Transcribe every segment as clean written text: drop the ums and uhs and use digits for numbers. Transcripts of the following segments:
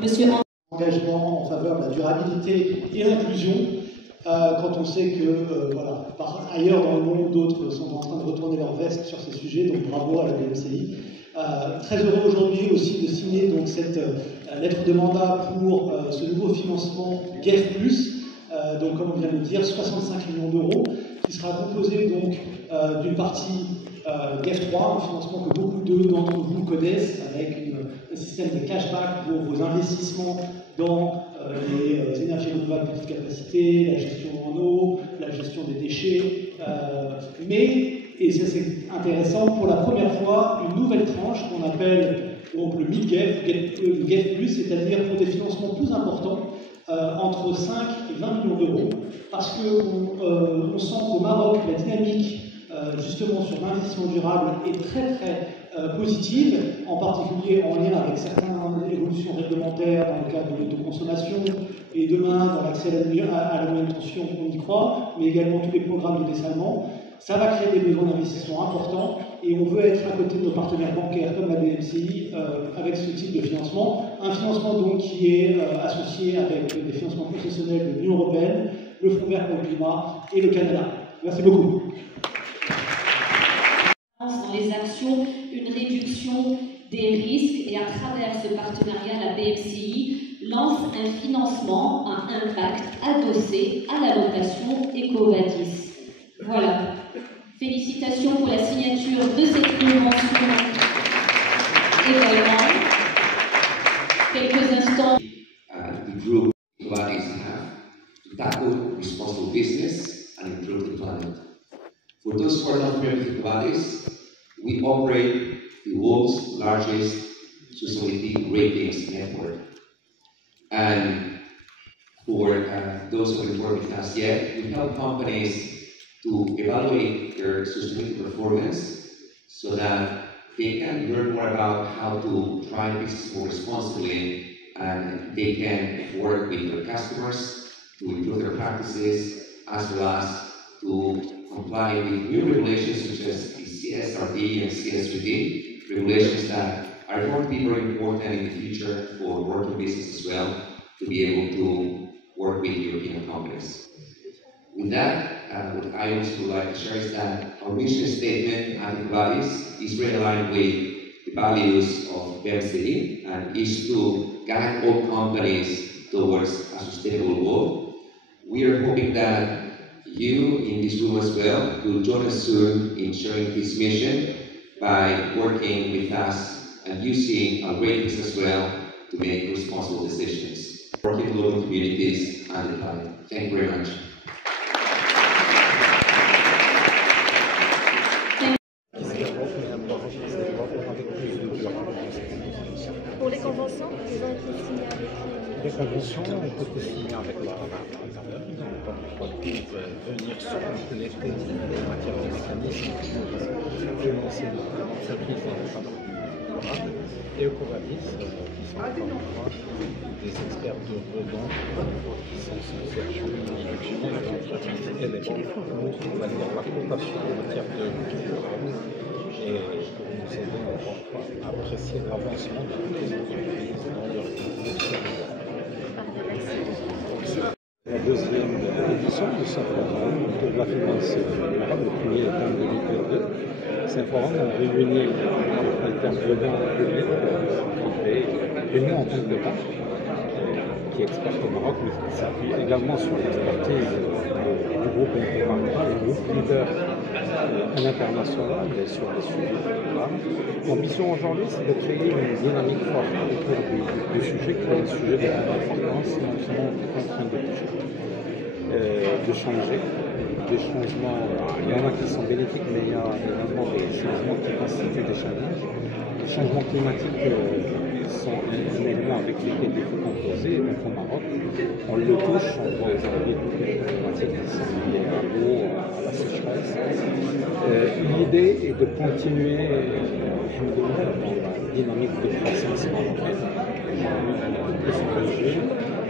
Monsieur engagement en faveur de la durabilité et l'inclusion, quand on sait que voilà, ailleurs dans le monde, d'autres sont en train de retourner leur veste sur ces sujets, donc bravo à la BMCI. Très heureux aujourd'hui aussi de signer donc, cette lettre de mandat pour ce nouveau financement GEF+, donc comme on vient de le dire, 65 millions d'euros, qui sera composé donc d'une partie GEF 3, un financement que beaucoup d'entre vous connaissent, avec un système de cashback pour vos investissements dans les énergies renouvelables de petite capacité, la gestion en eau, la gestion des déchets, mais, et ça c'est intéressant, pour la première fois, une nouvelle tranche qu'on appelle donc le mid-GEF, le GEF+, c'est-à-dire pour des financements plus importants, entre 5 et 20 millions d'euros, parce qu'on sent qu'au Maroc, la dynamique justement sur l'investissement durable est très positive, en particulier en lien avec certaines évolutions réglementaires dans le cadre de l'autoconsommation, et demain dans l'accès à la moyenne tension, on y croit, mais également tous les programmes de dessalement. Ça va créer des besoins d'investissement importants, et on veut être à côté de nos partenaires bancaires comme la BMCI avec ce type de financement. Un financement donc qui est associé avec des financements concessionnels de l'Union européenne, le Fonds vert pour le climat et le Canada. Merci beaucoup. Dans les actions, une réduction des risques, et à travers ce partenariat, la BMCI lance un financement à impact adossé à l'allocation EcoVadis. Voilà. Félicitations pour la signature de cette convention également. Quelques instants. The group EcoVadis have to tackle responsible business and improve the planet. For those who are not familiar with EcoVadis, we operate the world's largest sustainability ratings network. And for those who haven't worked with us yet, we help companies to evaluate their sustainability performance so that they can learn more about how to try business more responsibly, and they can work with their customers to improve their practices, as well as to comply with new regulations such as the CSRD and CSRD, regulations that are going to be very important in the future for working business as well, to be able to work with European companies. With that, what I also would like to share is that our mission statement at EcoVadis is very aligned with the values of BMCI and is to guide all companies towards a sustainable world. We are hoping that you in this room as well will join us soon in sharing this mission by working with us and using our ratings as well to make responsible decisions, working with local communities and the planet. Thank you very much. Pour les conventions, ils ont été signés avec les conventions ont été signées avec la pour venir se connecter en matière de mécanismes pour financer l'entreprise dans le cadre du programme, et EcoVadis, qui sont encore une fois des experts de renom qui sont censés assurer l'entreprise éléments pour la cotation en matière de programme, et pour nous aider encore une fois à apprécier l'avancement de toutes les entreprises dans leur fonctionnement. La deuxième édition de ce forum de la finance durable, le premier est en 2022. C'est un forum qui a réuni intervenants publics, privés, et nous en tant que l'État, qui est expert au Maroc, mais qui s'appuie également sur l'expertise du groupe interparlementaire, le groupe leader à l'international sur les sujets du programme. L'ambition aujourd'hui, c'est de créer une dynamique forte autour du sujet, qui est un sujet de grande importance, non seulement on est en train de toucher, de changer. Des changements, il y en a qui sont bénéfiques, mais il y a également des changements qui constituent des challenges. Les changements climatiques sont un élément avec lequel il faut composer. Donc au Maroc, on le touche, on voit aujourd'hui toutes les problématiques qui sont liées à l'eau, à la sécheresse. L'idée est de continuer dans la dynamique de croissance marocaine. On a beaucoup plus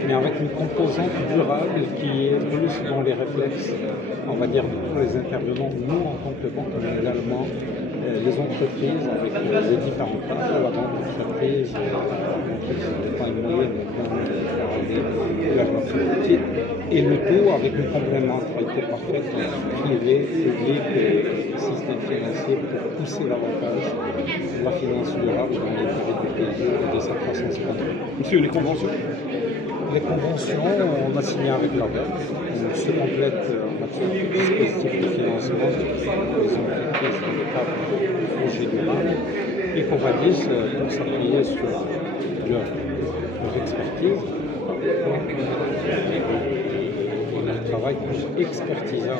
de mais avec une composante durable qui est plus dans les réflexes, on va dire, pour les intervenants, nous en tant que banque, mais également les entreprises avec les différentes parts, la banque d'entreprise, de taille moyenne, et le tout avec une complémentarité parfaite entre privé, public et système financier pour pousser davantage la finance durable dans l'intérêt du pays et de sa croissance économique. Monsieur, les conventions? Les conventions, on a signé avec la BEC, on se complète en matière de dispositifs de financement des entreprises dans le cadre du projet durable et Covadis pour s'appuyer sur leur expertise et leur travail pour expertiser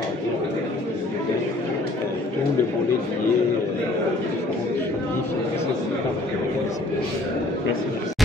tous les volets liés aux différentes stratégies financières dans le cadre de la BEC. Merci.